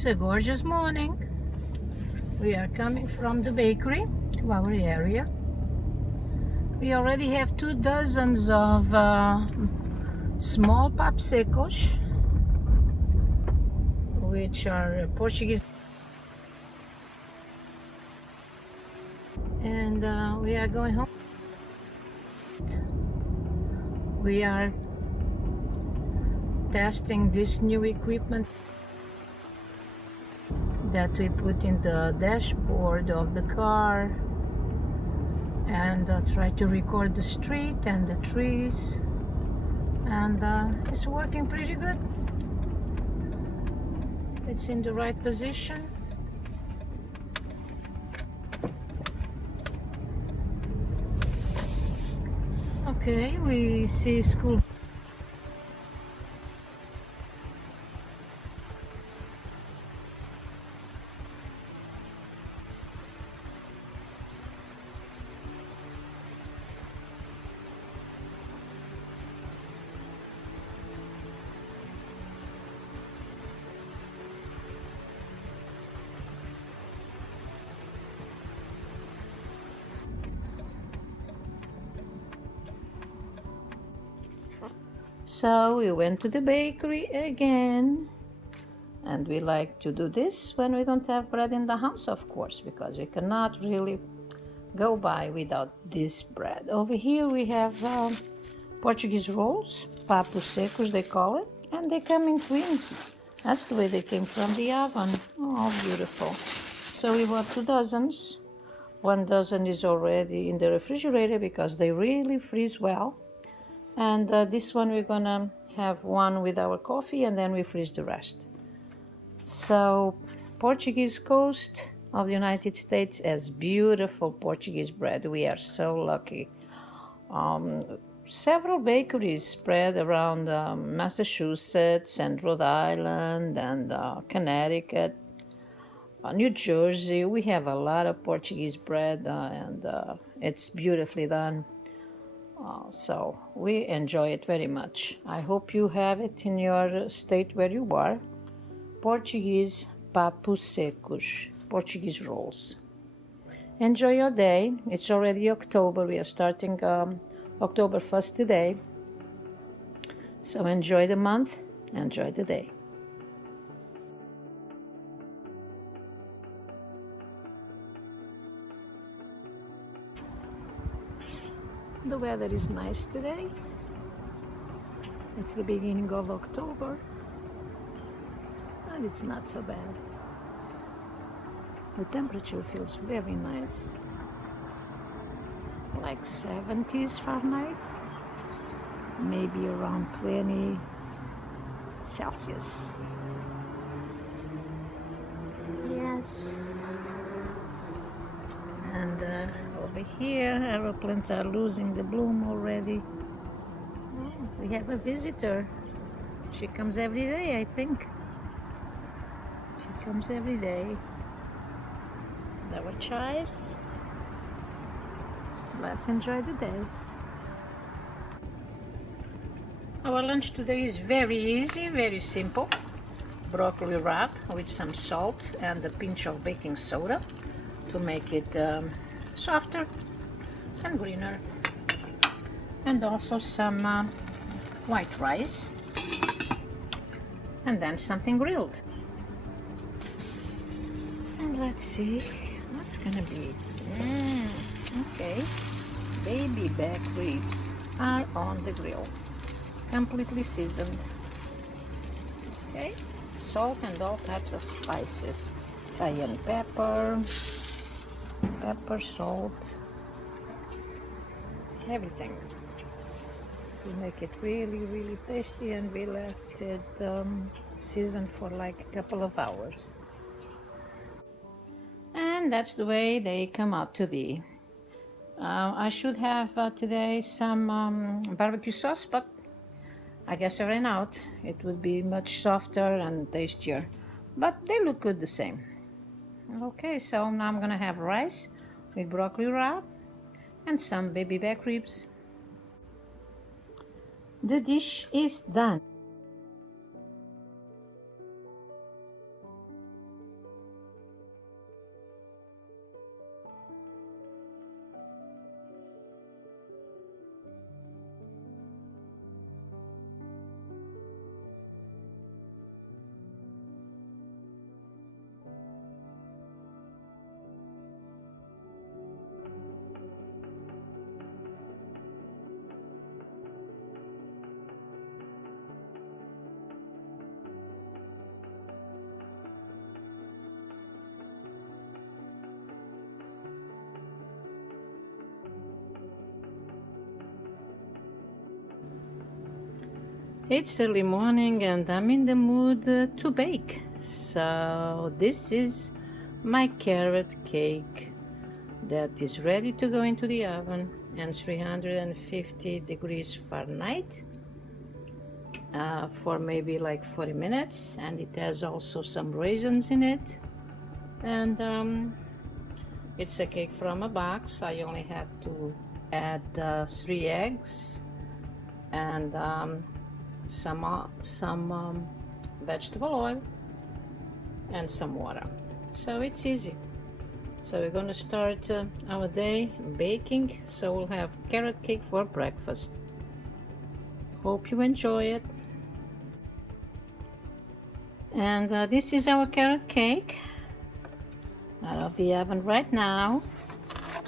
It's a gorgeous morning. We are coming from the bakery to our area. We already have 2 dozens of small popsicles, which are Portuguese, and we are going home. We are testing this new equipment that we put in the dashboard of the car, and try to record the street and the trees, and it's working pretty good. It's in the right position. Okay, we see school. So we went to the bakery again, and we like to do this when we don't have bread in the house, of course, because we cannot really go by without this bread. Over here we have Portuguese rolls, papos secos they call it, and they come in twins. That's the way they came from the oven. Oh, beautiful. So we bought 2 dozens. 1 dozen is already in the refrigerator because they really freeze well. And this one we're gonna have 1 with our coffee, and then we freeze the rest. So Portuguese coast of the United States has beautiful Portuguese bread. We are so lucky. Several bakeries spread around Massachusetts and Rhode Island and Connecticut, New Jersey. We have a lot of Portuguese bread, and it's beautifully done. So we enjoy it very much. I hope you have it in your state where you are. Portuguese papos secos, Portuguese rolls. Enjoy your day. It's already October. We are starting October 1st today. So enjoy the month, enjoy the day. The weather is nice today. It's the beginning of October, and it's not so bad. The temperature feels very nice, like 70s Fahrenheit, maybe around 20 Celsius. Yes. And over here, aeroplanes are losing the bloom already. Oh, we have a visitor. She comes every day, I think. She comes every day. Our chives. Let's enjoy the day. Our lunch today is very easy, very simple. Broccoli wrap with some salt and a pinch of baking soda to make it softer and greener, and also some white rice, and then something grilled. And let's see what's gonna be. Okay, baby back ribs are on the grill, completely seasoned. Okay, salt and all types of spices, cayenne pepper, salt, everything to make it really tasty. And we left it seasoned for like a couple of hours, and that's the way they come out to be. I should have today some barbecue sauce, but I guess I ran out. It would be much softer and tastier, but they look good the same. Okay, so now I'm gonna have rice with broccoli wrap and some baby back ribs. The dish is done. It's early morning and I'm in the mood to bake. So this is my carrot cake that is ready to go into the oven and 350 degrees Fahrenheit for maybe like 40 minutes, and it has also some raisins in it. And it's a cake from a box. I only had to add 3 eggs and some vegetable oil and some water. So it's easy. So we're gonna start our day baking. So we'll have carrot cake for breakfast. Hope you enjoy it. And this is our carrot cake out of the oven right now.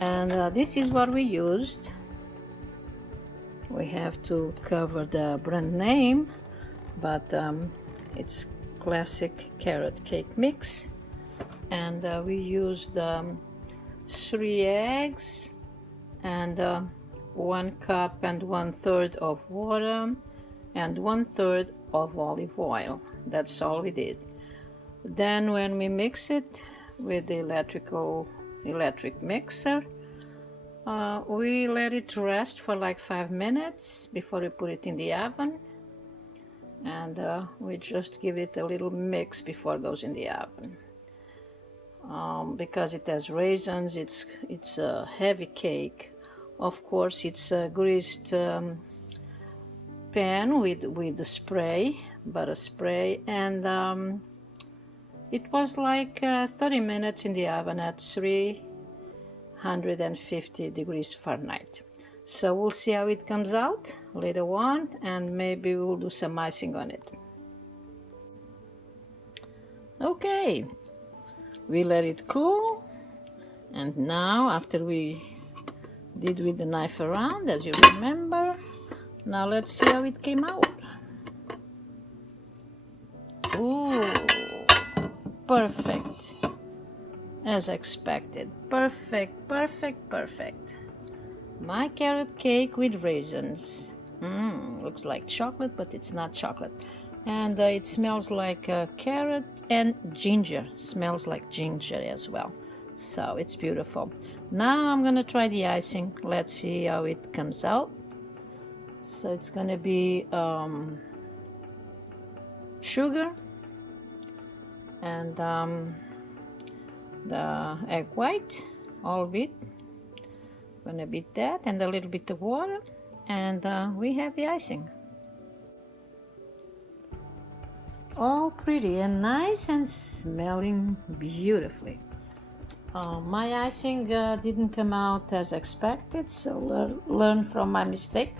And this is what we used. We have to cover the brand name, but it's classic carrot cake mix. And we used 3 eggs and 1 cup and 1/3 of water and 1/3 of olive oil. That's all we did. Then when we mix it with the electric mixer, we let it rest for like 5 minutes before we put it in the oven, and we just give it a little mix before it goes in the oven. Because it has raisins, it's a heavy cake. Of course, it's a greased pan with the spray, butter spray, and it was like 30 minutes in the oven at 350 degrees Fahrenheit. So we'll see how it comes out later on, and maybe we'll do some icing on it. Okay, we let it cool, and now after we did with the knife around, as you remember, now let's see how it came out. Ooh, perfect, as expected. Perfect, perfect, perfect. My carrot cake with raisins. Looks like chocolate, but it's not chocolate. And it smells like carrot and ginger. Smells like ginger as well. So it's beautiful. Now I'm gonna try the icing. Let's see how it comes out. So it's gonna be sugar and the egg white, all of it. Gonna beat that and a little bit of water, and we have the icing. All pretty and nice and smelling beautifully. My icing didn't come out as expected, so learn from my mistake.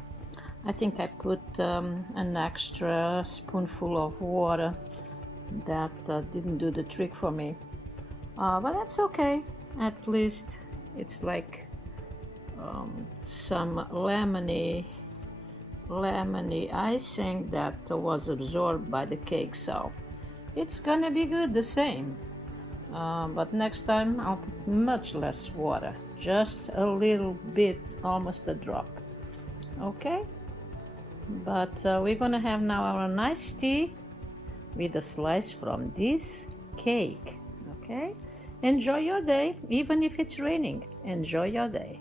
I think I put an extra spoonful of water. That didn't do the trick for me, but that's okay. At least it's like some lemony icing that was absorbed by the cake, so it's gonna be good the same. But next time I'll put much less water, just a little bit, almost a drop. Okay, but we're gonna have now our nice tea with a slice from this cake. Okay, enjoy your day, even if it's raining. Enjoy your day.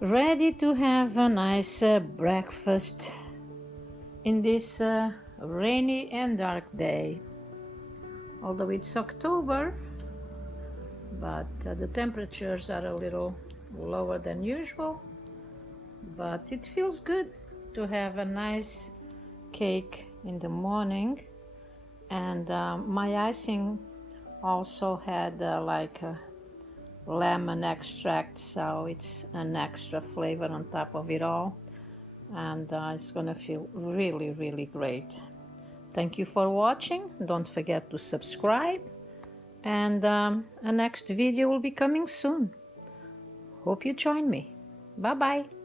Ready to have a nice breakfast in this rainy and dark day. Although it's October, but the temperatures are a little lower than usual, but it feels good to have a nice cake in the morning. And my icing also had like a lemon extract, so it's an extra flavor on top of it all, and it's gonna feel really, really great. Thank you for watching. Don't forget to subscribe, and a next video will be coming soon. Hope you join me. Bye bye.